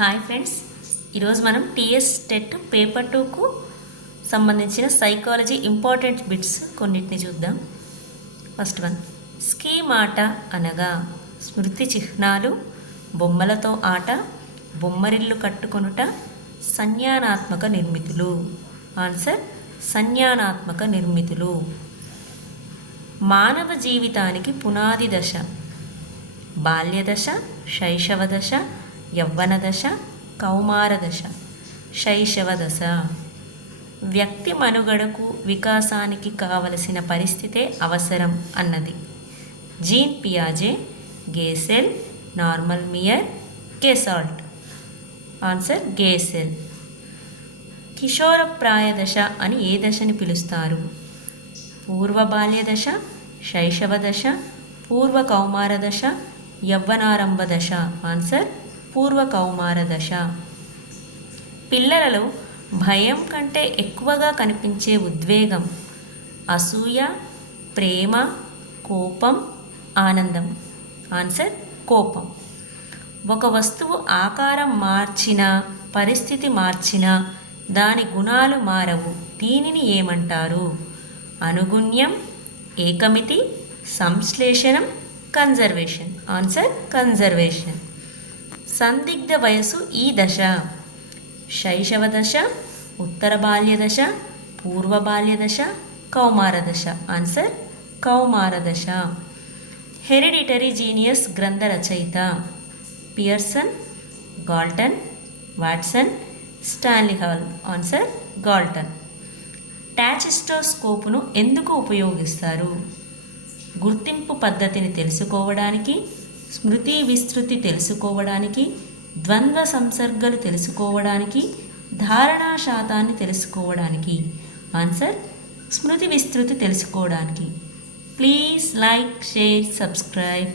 Hi friends, ఈరోజు మనం TS TET paper 2కు సంబంధించిన సైకాలజీ ఇంపార్టెంట్ బిట్స్ కొన్నిటిని చూద్దాం. ఫస్ట్ వన్, స్కీమాట అనగా స్మృతి చిహ్నాలు, బొమ్మలతో ఆట, బొమ్మరిల్లు కట్టుకొనుట, సంజ్ఞానాత్మక నిర్మితులు. ఆన్సర్ సంజ్ఞానాత్మక నిర్మితులు. మానవ జీవితానికి పునాది దశ బాల్యదశ, శైశవ దశ, యవ్వన దశ, కౌమార దశ. శైశవ దశ వ్యక్తి మనుగడకు వికాసానికి కావలసిన పరిస్థితే అవసరం అన్నది జీన్ పియాజే, గేసెల్, నార్మల్ మియర్, గెసాల్ట్. ఆన్సర్ గేసెల్. కిషోరప్రాయ దశ అని ఏ దశని పిలుస్తారు? పూర్వ బాల్య దశ, శైశవ దశ, పూర్వ కౌమార దశ, యవ్వనారంభ దశ. ఆన్సర్ పూర్వ కౌమార దశ. పిల్లలలో భయం కంటే ఎక్కువగా కనిపించే ఉద్వేగం అసూయ, ప్రేమ, కోపం, ఆనందం. ఆన్సర్ కోపం. ఒక వస్తువు ఆకారం మార్చినా, పరిస్థితి మార్చినా దాని గుణాలు మారవు. దీనిని ఏమంటారు? అనుగుణ్యం, ఏకమితి, సంశ్లేషణం, కన్జర్వేషన్. Answer conservation. సందిగ్ధ వయసు ఈ దశ శైశవ దశ, ఉత్తర బాల్య దశ, పూర్వ బాల్య దశ, కౌమార దశ. ఆన్సర్ కౌమార దశ. హెరిడిటరీ జీనియస్ గ్రంథ రచయిత Pearson, Galton, Watson, Stanley Hall. Answer Galton. టాచిస్టోస్కోపును ఎందుకు ఉపయోగిస్తారు? గుర్తింపు పద్ధతిని తెలుసుకోవడానికి, స్మృతి విస్తృతి తెలుసుకోవడానికి, ద్వంద్వ సంసర్గలు తెలుసుకోవడానికి, ధారణా శాతాన్ని తెలుసుకోవడానికి. ఆన్సర్ స్మృతి విస్తృతి తెలుసుకోవడానికి. Please like, share, subscribe.